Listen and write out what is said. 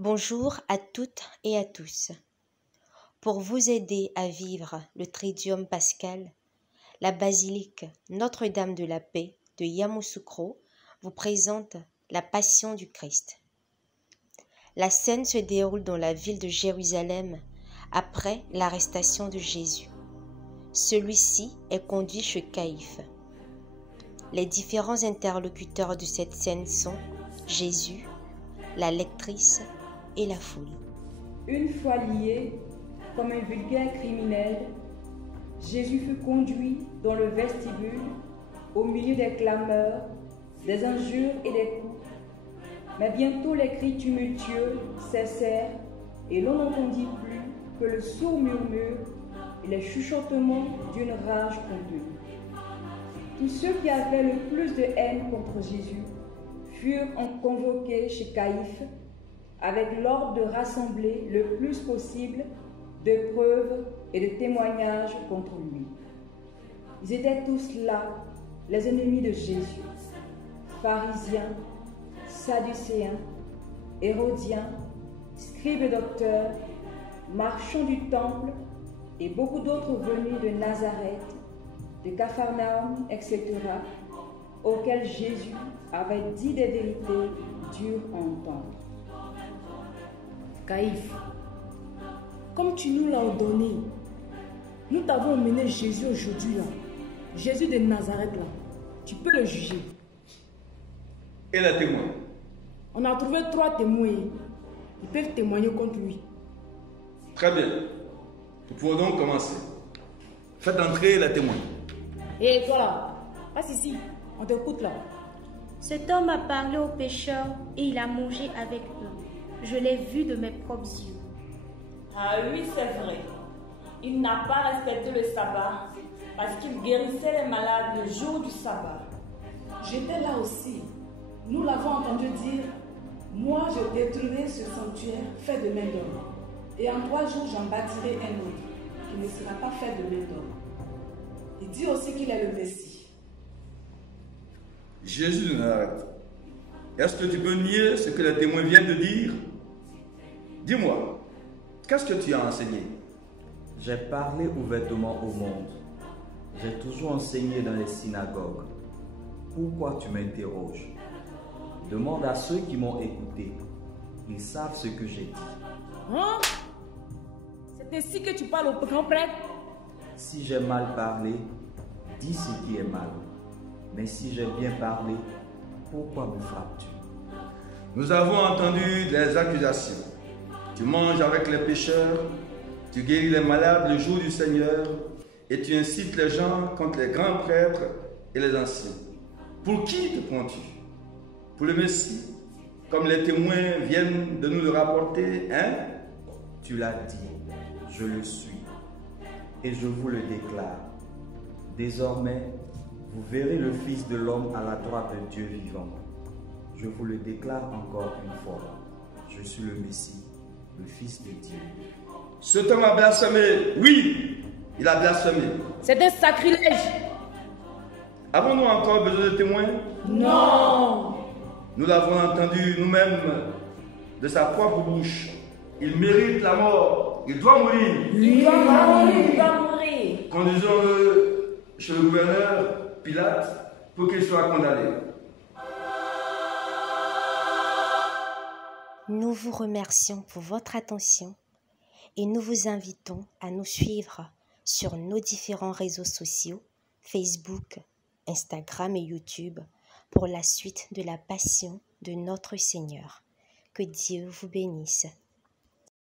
Bonjour à toutes et à tous. Pour vous aider à vivre le Triduum pascal, la basilique Notre-Dame de la Paix de Yamoussoukro vous présente la Passion du Christ. La scène se déroule dans la ville de Jérusalem après l'arrestation de Jésus. Celui-ci est conduit chez Caïphe. Les différents interlocuteurs de cette scène sont Jésus, la lectrice et la foule. Une fois lié comme un vulgaire criminel, Jésus fut conduit dans le vestibule au milieu des clameurs, des injures et des coups. Mais bientôt les cris tumultueux cessèrent et l'on n'entendit plus que le sourd murmure et les chuchotements d'une rage contenue. Tous ceux qui avaient le plus de haine contre Jésus furent convoqués chez Caïphe avec l'ordre de rassembler le plus possible de preuves et de témoignages contre lui. Ils étaient tous là, les ennemis de Jésus, pharisiens, sadducéens, hérodiens, scribes et docteurs, marchands du temple et beaucoup d'autres venus de Nazareth, de Capharnaüm, etc., auxquels Jésus avait dit des vérités dures à entendre. Caïphe, comme tu nous l'as ordonné, nous t'avons emmené Jésus aujourd'hui là. Jésus de Nazareth là. Tu peux le juger. Et les témoins? On a trouvé 3 témoins. Ils peuvent témoigner contre lui. Très bien. Nous pouvons donc commencer. Faites entrer les témoins. Hé, toi là, passe ici. On t'écoute là. Cet homme a parlé aux pécheurs et il a mangé avec eux. Je l'ai vu de mes propres yeux. Ah oui, c'est vrai. Il n'a pas respecté le sabbat parce qu'il guérissait les malades le jour du sabbat. J'étais là aussi. Nous l'avons entendu dire, moi je détruirai ce sanctuaire fait de main d'homme. Et en 3 jours j'en bâtirai un autre qui ne sera pas fait de main d'homme. Il dit aussi qu'il est le Messie. Jésus de Nazareth, est-ce que tu peux nier ce que les témoins viennent de dire? Dis-moi, qu'est-ce que tu as enseigné? J'ai parlé ouvertement au monde. J'ai toujours enseigné dans les synagogues. Pourquoi tu m'interroges? Demande à ceux qui m'ont écouté. Ils savent ce que j'ai dit. Hein? C'est ainsi que tu parles au grand prêtre? Si j'ai mal parlé, dis ce qui est mal. Mais si j'ai bien parlé, pourquoi me frappes-tu? Nous avons entendu des accusations. Tu manges avec les pécheurs, tu guéris les malades le jour du Seigneur et tu incites les gens contre les grands prêtres et les anciens. Pour qui te prends-tu? Pour le Messie, comme les témoins viennent de nous le rapporter, hein? Tu l'as dit, je le suis et je vous le déclare. Désormais, vous verrez le Fils de l'homme à la droite de Dieu vivant. Je vous le déclare encore une fois. Je suis le Messie, le Fils de Dieu. Cet homme a blasphémé. Oui, il a blasphémé. C'est un sacrilège. Avons-nous encore besoin de témoins? Non. Nous l'avons entendu nous-mêmes de sa propre bouche. Il mérite la mort. Il doit mourir. Il doit mourir. Conduisons-le chez le gouverneur Pilate pour qu'il soit condamné. Nous vous remercions pour votre attention et nous vous invitons à nous suivre sur nos différents réseaux sociaux, Facebook, Instagram et YouTube, pour la suite de la Passion de notre Seigneur. Que Dieu vous bénisse.